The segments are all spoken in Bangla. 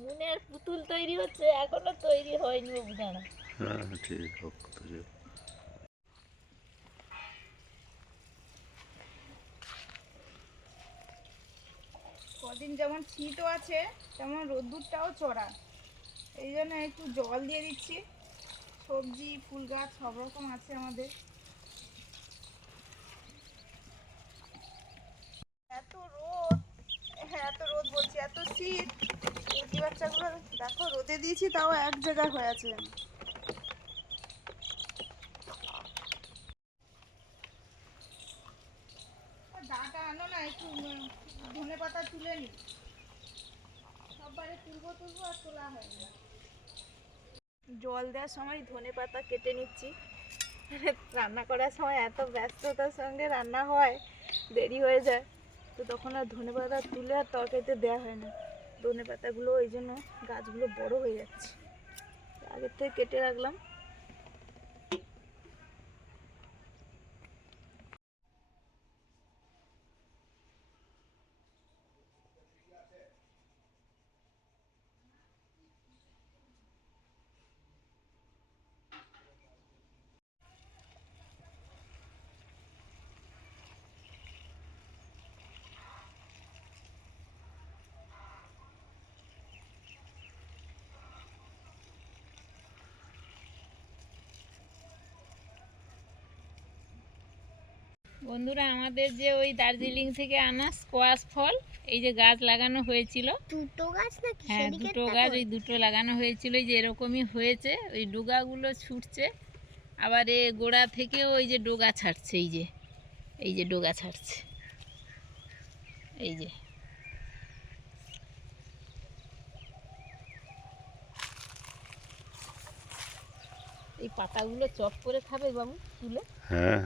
মুনের পুতুল তৈরি হচ্ছে, এখনো তৈরি হয়নি বুঝানা। হ্যাঁ ঠিক হোক। কদিন যেমন শীতও আছে তেমন রোদ্দুরটাও চড়া, এই জন্য একটু জল দিয়ে দিচ্ছি। সবজি ফুল গাছ সব রকম আছে আমাদের। এত রোদ, হ্যাঁ এত রোদ বলছি, এত শীত। মুরগি বাচ্চাগুলো দেখো রোদে দিয়েছি তাও এক জায়গায় হয়ে আছে। ডাটা আনো না, একটু ধনে পাতা তুলে নি, সববারে তুলবো আর তোলা হয় না। জল দেওয়ার সময় ধনে পাতা কেটে নিচ্ছি। রান্না করার সময় এত ব্যস্ততার সঙ্গে রান্না হয়, দেরি হয়ে যায়, তো তখন আর ধনে পাতা তুলে আর তরকারিতে দেওয়া হয় না। ধনে পাতাগুলো ওই জন্য গাছগুলো বড় হয়ে যাচ্ছে, আগের থেকে কেটে রাখলাম। বন্ধুরা, আমাদের যে ওই দার্জিলিং থেকে আনা স্কোয়াশ ফল, এই যে গাছ লাগানো হয়েছিল, দুটো গাছ নাকি? হ্যাঁ দুটো গাছ, ওই দুটো লাগানো হয়েছিল, এই যে এরকমই হয়েছে, ওই ডোগাগুলো ছুটছে, আবার এ গোড়া থেকেও ওই যে ডোগা ছাড়ছে, এই যে ডোগা ছাড়ছে, এই যে এই পাতাগুলো চপ করে খাবে বাবু তুলে? হ্যাঁ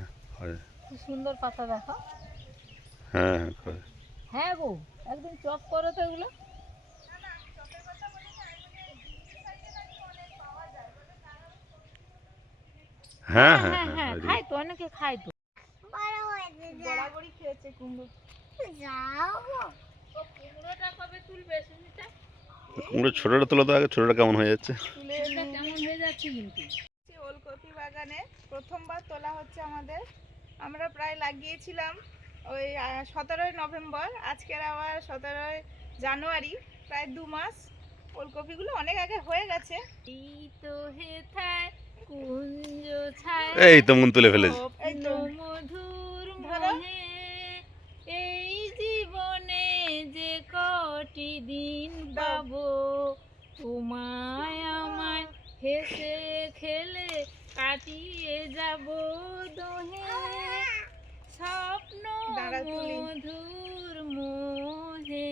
কি সুন্দর পাতা দেখো। হ্যাঁ হ্যাঁ গো, একদম চপ করো তো এগুলো। হ্যাঁ হ্যাঁ হ্যাঁ হ্যাঁ হ্যাঁ খাই তো, অনেকে খায় তো। বরাবরই খেয়েছে কুমড়ো। কুমড়োটা কবে তুলবে সুমিতা? কুমড়ো ছোটটা তোলা তো আগে, ছোটটা কেমন হয়ে যাচ্ছে। তুলে কেমন হয়ে যাচ্ছে কিন্তু। ওলকপি বাগানে প্রথমবার তোলা হচ্ছে আমাদের। আমরা প্রায় লাগিয়েছিলাম ওই 17ই নভেম্বর, আজকের আবার 17ই জানুয়ারি, প্রায় 2 মাস। ওলকপিগুলো অনেক আগে হয়ে গেছে। এই তো হেথায় কুঞ্জ ছায়, এই তো মন তুলে ফেলেছে। এই তো মধুর ধরো। মোহে এই জীবনে যে কটি দিন পাবো, তোমায় আমায় হেসে খেলে কাটিয়ে যাব দোহে, স্বপ্ন মধুর মোহে।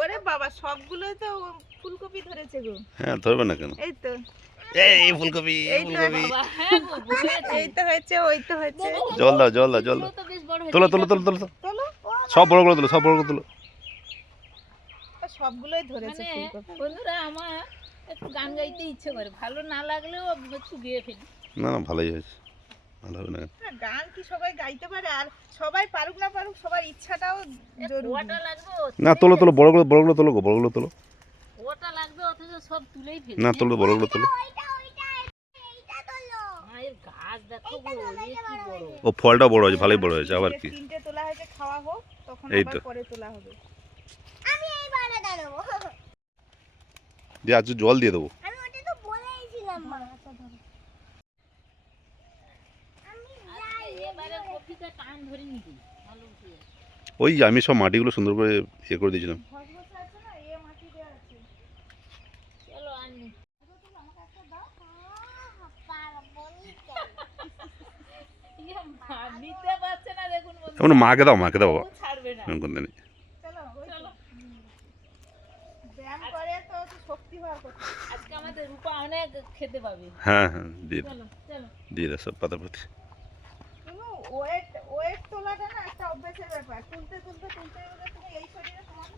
ওরে বাবা, সবগুলো তো ফুলকপি ধরেছে গো। হ্যাঁ ধরবে না কেন। এই তো এই ফুলকপি এই তো ফুলকপি। বাবা, হ্যাঁ গো, বুঝেছি। এই তো হয়েছে, ওই তো হয়েছে। জল দাও জল দাও জল দাও। এগুলো তো বেশ বড় হয়েছে। তোলো তোলো তোলো তোলো চলো, সব বড় করে তোলো, সব বড় করে তোলো। সবগুলোই ধরেছে মানে ফুলকপি। বন্ধুরা, আমার একটু গান গাইতে ইচ্ছে করে, ভালো না লাগলেও একটু গেয়ে ফেলি। না না ভালোই হয়েছে, ভালো হবে না। হ্যাঁ, গান কি সবাই গাইতে পারে? আর সবাই পারুক না পারুক, সবার ইচ্ছাটাও জরুরি। ওটা লাগবে, না তোলো তোলো, বড়গুলো তোলো গো, বড়গুলো তোলো। ওটা লাগবে, অথচ সব তুলেই ফেলি। না তোলো, বড়গুলো তোলো। মায়ের গাছ দেখো গো, এ কি বড়। ও ফলটা বড় হয়েছে, ভালোই বড় হয়েছে। আবার কি, তিনটে তোলা হয়েছে, খাওয়া হোক তখন এই আবার তো। পরে তোলা হবে। আমি এইবারে দাঁড়াবো। যে আজ জল দিয়ে দেবো। আমি ওটা তো বলেইছিলাম মা। আমি যাই এবারে কপিটা টান ধরে নিবি, ভালো উঠে যাবে। ওই আমি সব মাটিগুলো সুন্দর করে ইয়ে করে দিয়েছিলাম। ঘসঘসে আছে না, এ মাটি দেওয়া আছে। চলো আনি। ইয়ে মা নিতে পারছে না, দেখুন বন্ধু। এখন মাকে দাও, মাকে দাও বাবা। ও ছাড়বে না। এমন করতে নেই। চলো, চলো। ব্যায়াম করে তো একটু শক্তি হওয়ার কথা। আজকে আমাদের রূপা অনেক খেতে পাবে। হ্যাঁ হ্যাঁ দিয়ে দাও, চলো চলো। দিয়ে দাও সব পাতা পাতি। কিন্তু ওয়েট তোলাটা না একটা অভ্যাসের ব্যাপার। তুলতে তুলতে তুলতে তুলতে তুমি এই শরীরে সমস্ত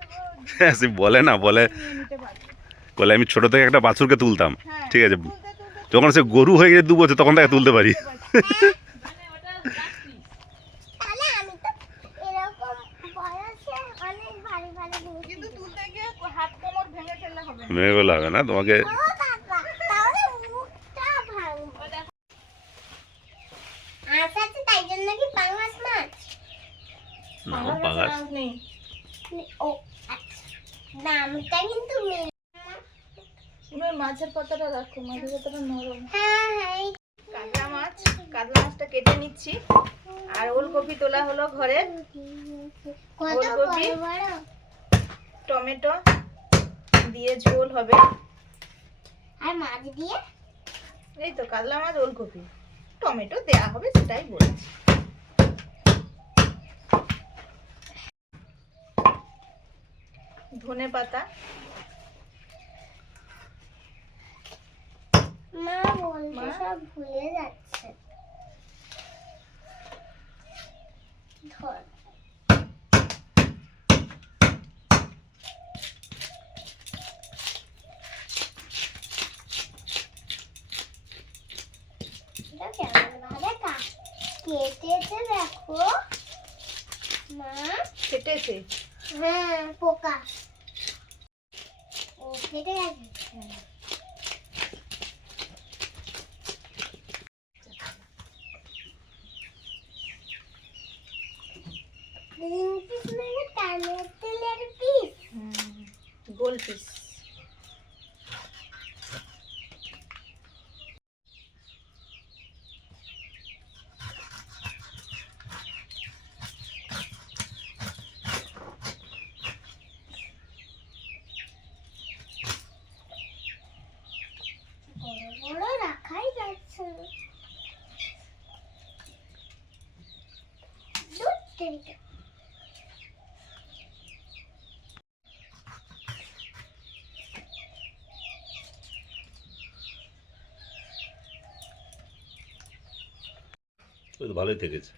হ্যাঁ সে বলে না, বলে নিয়ে নিতে পারবে। বলে আমি ছোট থেকে একটা বাছুরকে তুলতাম, হ্যাঁ, ঠিক আছে, তুলতে তুলতে যখন সে গরু হয়ে গেছে 2 বছর তখন তাকে তুলতে পারি। মানে ওটা রাখবি। তাহলে আমি তো এরকম বয়সে অনেক ভারী ভারী জিনিস কিন্তু তুলতে গিয়ে হাত কোমর ভেঙে ভেঙে গেলে হবে না তোমাকে। ও বাবা, তাহলে মুখটা ভাঙবো। আচ্ছা আচ্ছা, তাই জন্য কি পাঙ্গাস মাছ? না আমার কাছে পাগাস মাছ নেই। ও আচ্ছা, নামটা কিন্তু মিল। তুমি ওই মাছের পাতাটা রাখো, মাছের পাতাটা নরম। হ্যাঁ হ্যাঁ, এই কাতলা মাছটা কেটে নিচ্ছি। আর ওলকপি তোলা হলো ঘরের, কত ওলকপি? বড় বড়। টমেটো দিয়ে ঝোল হবে। আর মাছ দিয়ে এই তো কাতলা মাছ, ওলকপি, টমেটো দেয়া হবে, সেটাই বলেছি। ধনে পাতা, মা বলতে মা? সব ভুলে যাচ্ছে। ধর, এটা কেমন ভাবে কেটেছে দেখো মা। কেটেছে। হ্যাঁ, পোকা। ও কেটে গেছে। গ্রিন পিস মানে টমেটোর পিস। গোল পিস। বড় বড় রাখাই যাচ্ছে না। দুধ তেরিকা। ওই তো ভালোই থেকেছে।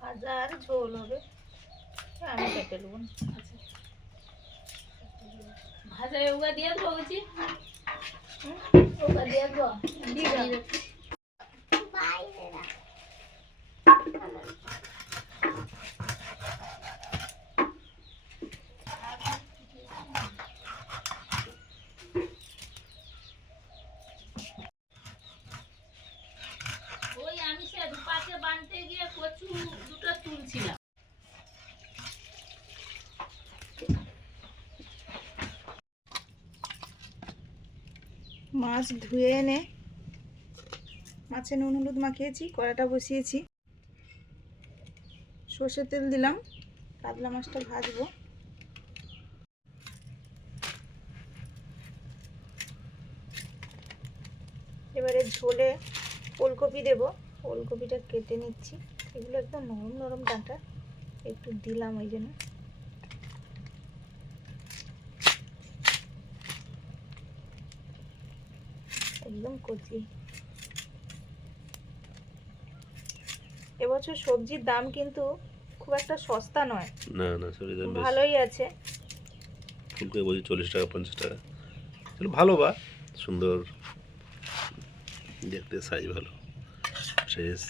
ভাজা আর ঝোল হবে। আমি কেটে নেবো। আচ্ছা, ভাজা ওগা দিয়ে দেবো বুঝি, হুম? ওগা দিয়ে দেবো। দিয়ে দাও। বাইরে রাখ। ওই আমি সে দুপাশে বানতে গিয়ে কচু দুটো তুলছিলাম। মাছ ধুয়ে এনে মাছে নুন হলুদ মাখিয়েছি, কড়াটা বসিয়েছি, সর্ষের তেল দিলাম, কাতলা মাছটা ভাজবো। এবারে ঝোলে ওলকপি দেব। ওলকপিটা কেটে নিচ্ছি, এগুলো একদম নরম নরম ডাঁটা, একটু দিলাম ওই জন্য। একদম কচি। এবছর সবজির দাম কিন্তু খুব একটা সস্তা নয়, না না সরি দাম বেশ। ভালোই আছে। ফুলকপি বলছি 40 টাকা 50 টাকা। তাহলে ভালো বা সুন্দর দেখতে, সাইজ ভালো, শেষ।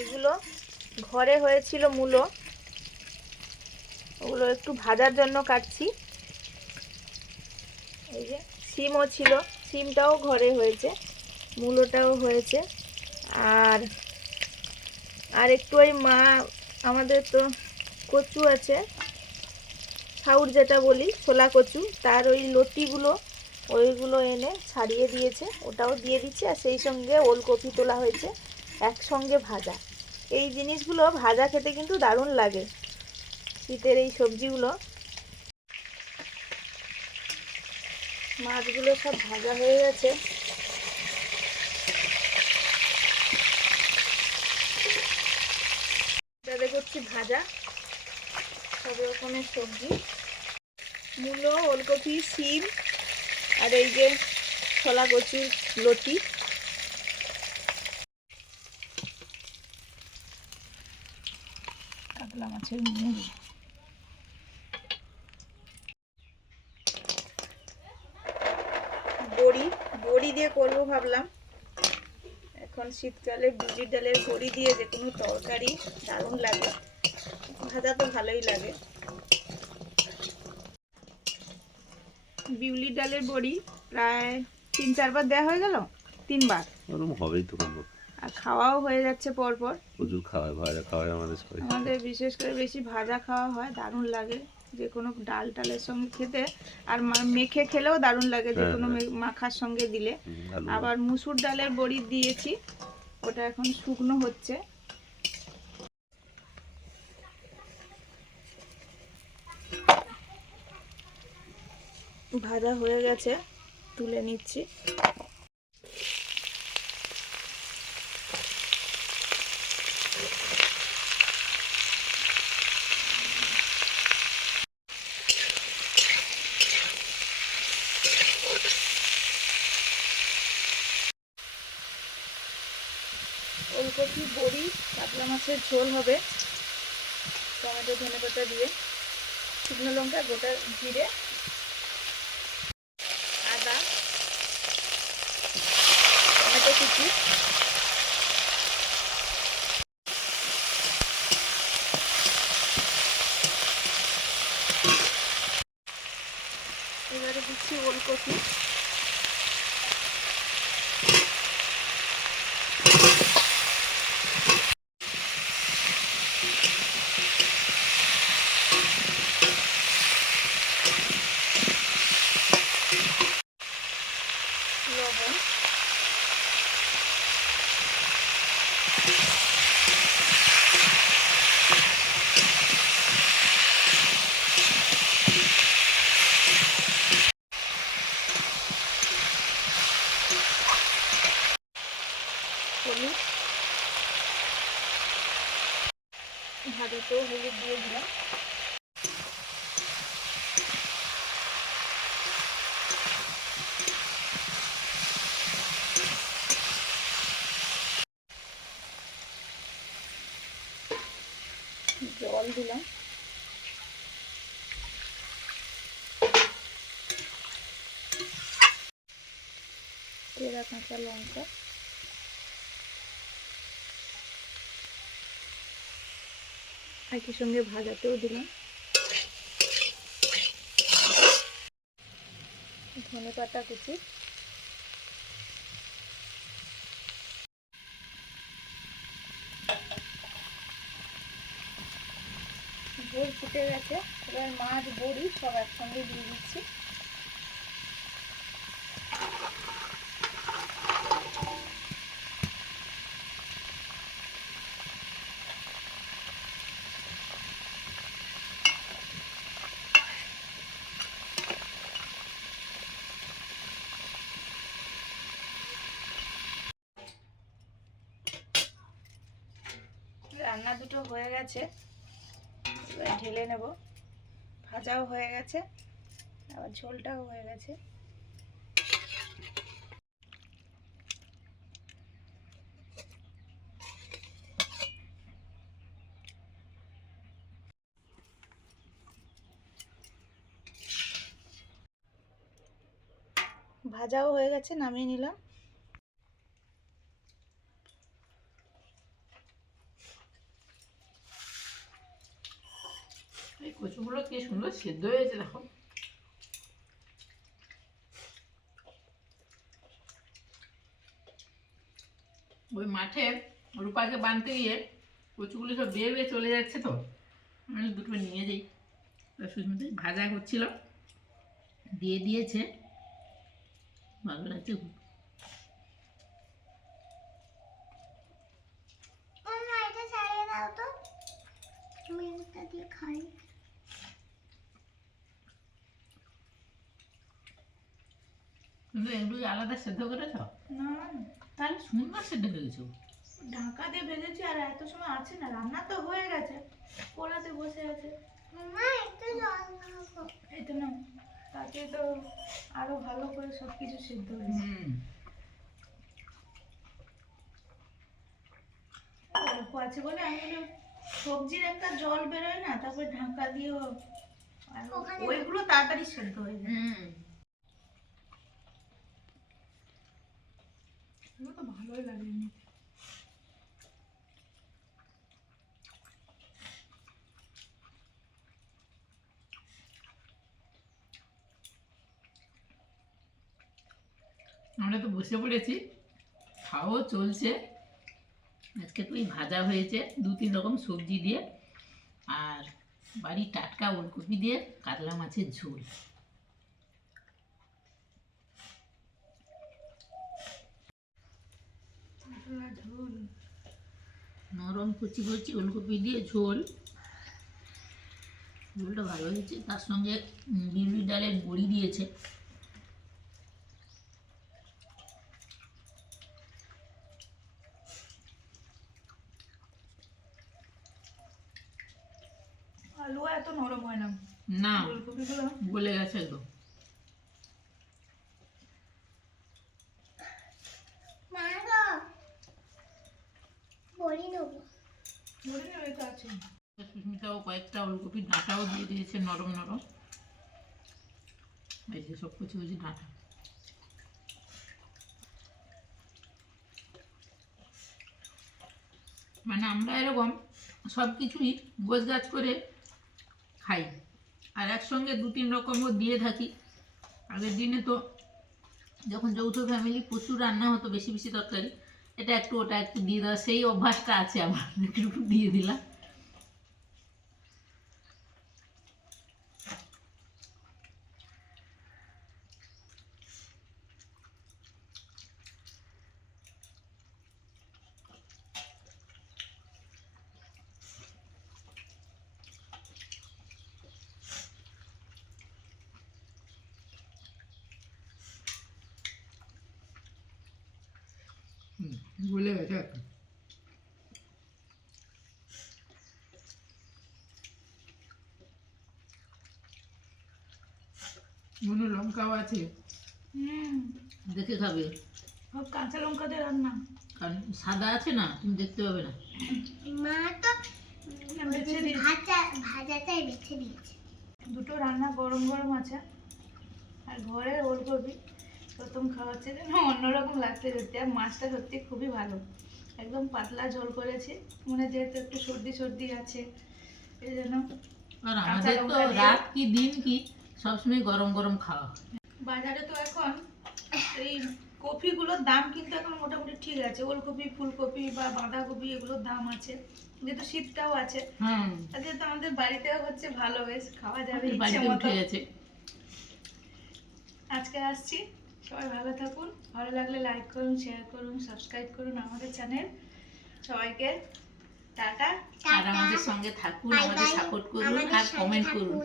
এগুলো ঘরে হয়েছিল মূলো, ওগুলো একটু ভাজার জন্য কাটছি। এই যে সিমও ছিল, সিমটাও ঘরে হয়েছে, মূলোটাও হয়েছে। আর আর একটু ওই মা আমাদের তো কচু আছে, ছাউর যেটা বলি, ছোলা কচু, তার ওই লতিগুলো ওইগুলো এনে ছাড়িয়ে দিয়েছে, ওটাও দিয়ে দিচ্ছে। আর সেই সঙ্গে ওলকপি তোলা হয়েছে, একসঙ্গে ভাজা। এই জিনিসগুলো ভাজা খেতে কিন্তু দারুণ লাগে, শীতের এই সবজিগুলো। মাছগুলো সব ভাজা হয়ে গেছে। এটাতে করছি ভাজা সব রকমের সবজি, মূলো, ওলকপি, শিম, আর এই যে ছোলা কচুর লতি। কাতলা মাছের মুড়ি। বড়ি বড়ি দিয়ে করবো ভাবলাম। এখন শীতকালে বিউলির ডালের বড়ি দিয়ে যে কোনো তরকারি দারুণ লাগে, ভাজা তো ভালোই লাগে। বিউলির ডালের বড়ি প্রায় 3-4 বার দেওয়া হয়ে গেল, 3 বার। ওরকম হবেই তো কোনো, আর খাওয়াও হয়ে যাচ্ছে পরপর। প্রচুর খাওয়ায়, ভাজা খাওয়ায় আমাদের সবাই। আমাদের বিশেষ করে বেশি ভাজা খাওয়া হয়, দারুণ লাগে যে কোনো ডাল টালের সঙ্গে খেতে। আর মেখে খেলেও দারুণ লাগে, যে কোনো মাখার সঙ্গে দিলে। আবার মুসুর ডালের বড়ি দিয়েছি, ওটা এখন শুকনো হচ্ছে। ভাজা হয়ে গেছে, তুলে নিচ্ছি। ওলকপি বড়ি, কাতলা মাছের ঝোল হবে, টমেটো ধনেপাতা দিয়ে, শুকনো লঙ্কা, গোটা জিরে, আদা, টমেটো কুচি, এবারে দিচ্ছি ওলকপি। লবণ, হলুদ, ভাজাতেও হলুদ দিয়ে দিলাম। জল দিলাম। পেঁড়া কাঁচা লঙ্কা, একই সঙ্গে ভাজাতেও দিলাম। ধনেপাতা কুচি, ঝোল ফুটে গেছে, এবার মাছ বড়ি সব একসঙ্গে দিয়ে দিচ্ছি। রান্না দুটো হয়ে গেছে, এবার ঢেলে নেব। ভাজাও হয়ে গেছে, আবার ঝোলটাও হয়ে গেছে। ভাজাও হয়ে গেছে, নামিয়ে নিলাম। কি সুন্দর সেদ্ধ হয়েছে দেখো। ওই মাঠে রূপাকে বানতে গিয়ে কচুগুলো সব বেয়ে বেয়ে চলে যাচ্ছে, তো আমি দুটো নিয়ে যাই। সুস্মিতা ভাজা করছিল, দিয়ে দিয়েছে, ভালো লাগছে খুব। মামা এটা ছাড়িয়ে দাও তো, আমি এটা দিয়ে খাই। কিন্তু এগুলো আলাদা সেদ্ধ করেছ? না তাহলে সুন্দর সেদ্ধ হয়েছে। ঢাকা দিয়ে ভেজেছি, আর এত সময় আছে না, রান্না তো হয়ে গেছে, কড়াতে বসে আছে। মামা একটু জল দাও। এই তো না, তাতে তো আরো ভালো করে সবকিছু সিদ্ধ হয়ে যায়। অল্প আছে বলে আমি বলি সবজির একটা জল বেরোয় না, তারপর ঢাকা দিয়েও ওইগুলো তাড়াতাড়ি সেদ্ধ হয়ে যায়। এগুলো তো ভালোই লাগে এমনিতে। আমরা তো বসে পড়েছি, খাওয়াও চলছে। আজকে তো এই ভাজা হয়েছে 2-3 রকম সবজি দিয়ে, আর বাড়ির টাটকা ওলকপি দিয়ে কাতলা মাছের ঝোল। ঝোল নরম কুচি কুচি ওলকপি দিয়ে ঝোল, ঝোলটা ভালো হয়েছে। তার সঙ্গে বিউলির ডালের বড়ি দিয়েছে। আলু এত নরম হয় না, না, ফুলকপিগুলো গলে গেছে একদম। মা গো, বড়ি নেবো। মনে নেই তো আছে। সুস্মিতাও কয়েকটা ওলকপির ডাঁটাও দিয়ে দিয়েছে, নরম নরম। এই যে সব কুচি কুচি ডাঁটা। মানে আমরা এরকম সব কিছুই গোছগাছ করে খাই, আর একসঙ্গে 2-3 রকমও দিয়ে থাকি। আগের দিনে তো যখন যৌথ ফ্যামিলি প্রচুর রান্না হতো, বেশি বেশি তরকারি, এটা একটু ওটা একটু দিয়ে দেওয়া, সেই অভ্যাসটা আছে আমার, একটু দিয়ে দিলাম। গলে গেছে একটু। মনে লঙ্কাও আছে, দেখে খাবে, সব কাঁচা লঙ্কা দিয়ে রান্না। কারণ সাদা আছে না, তুমি দেখতে পাবে না। মা তো বেছে দিয়েছি। ভাজাটাই বেছে দিয়েছে। দুটো রান্না গরম গরম আছে, আর ঘরের ওলকপি প্রথম খাওয়াচ্ছে যেন অন্যরকম লাগছে সত্যি। আর মাছটা সত্যি খুবই ভালো, একদম পাতলা ঝোল করেছে, মানে যেহেতু একটু সর্দি সর্দি আছে এই জন্য। আর আমাদের তো রাত কি দিন কি সবসময় গরম গরম খাওয়া। বাজারে তো এখন এই কপিগুলোর দাম কিন্তু এখন মোটামুটি ঠিক আছে, ওলকপি ফুলকপি বা বাঁধাকপি এগুলোর দাম আছে, যেহেতু শীতটাও আছে। আর যেহেতু আমাদের বাড়িতেও হচ্ছে, ভালো বেশ খাওয়া যাবে ইচ্ছে বাড়িতে মতো। উঠে গেছে। আজকে আসছি, সবাই ভালো থাকুন, ভালো লাগলে লাইক করুন, শেয়ার করুন, সাবস্ক্রাইব করুন আমাদের চ্যানেল। সবাইকে টাটা। আর আমাদের সঙ্গে থাকুন, আমাদের সাপোর্ট করুন, আর কমেন্ট করুন।